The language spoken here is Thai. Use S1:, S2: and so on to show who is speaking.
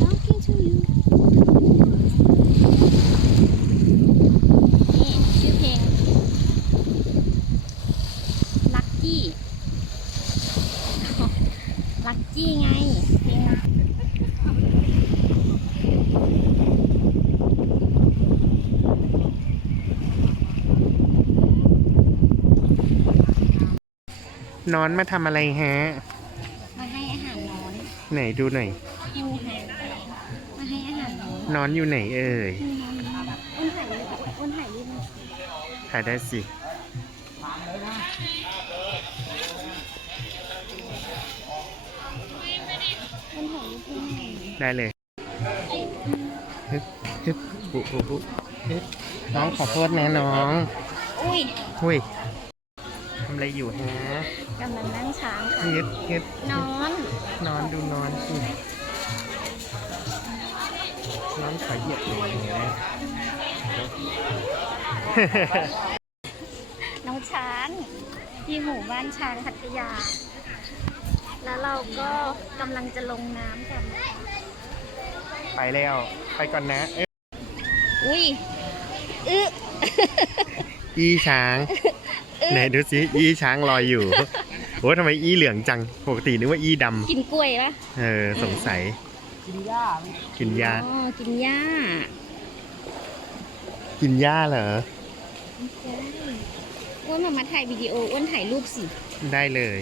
S1: talking to you นี่ชื่อเพลงลักกี้ลักกี้ไงเพลง
S2: นอนมาทำอะไรฮะ ไหนดูหน่อย
S1: ยูแฮมาให้อาหารนอน
S2: นอนอยู่ไหนเอ่ย
S1: อ้นถ่ายรูปอ้นถ่ายรูป
S2: ถ่ายได้สิ
S1: อ้นถ่ายรูปให้หน่อย
S2: ได้เลยฮึบฮึบปุ๊บปุ๊บปุ๊บฮึบน้องขอโทษนะน้อง
S1: อุ้ย
S2: หุ้ยทำอะไรอยู่ฮะ
S1: กำลังนั่งช้างค่ะ
S2: ฮึบฮึบ
S1: นอน
S2: นอนดูนอนสิน้องขอเหยียบหน่อยนะ
S1: น้องช้างที่หมู่บ้านช้างพัทยา แล้วเราก็กำลังจะลงน้ำกัน
S2: ไปแล้ว ไปก่อนนะเอ้ย
S1: อุ้ยอึะ
S2: อีช้าง ไหนดูสิ อีช้างลอยอยู่ โอ้ทำไมอีเหลืองจัง ปกตินึกว่าอีด
S1: กินกล้วยปะำ
S2: เออสงสัย กินหญ้ากินหญ้า
S1: อ๋อกินหญ้า
S2: กินหญ้าเหรอ
S1: ใช่อ้วนมามาถ่ายวิดีโออ้วนถ่ายรูปสิ
S2: ได้เลย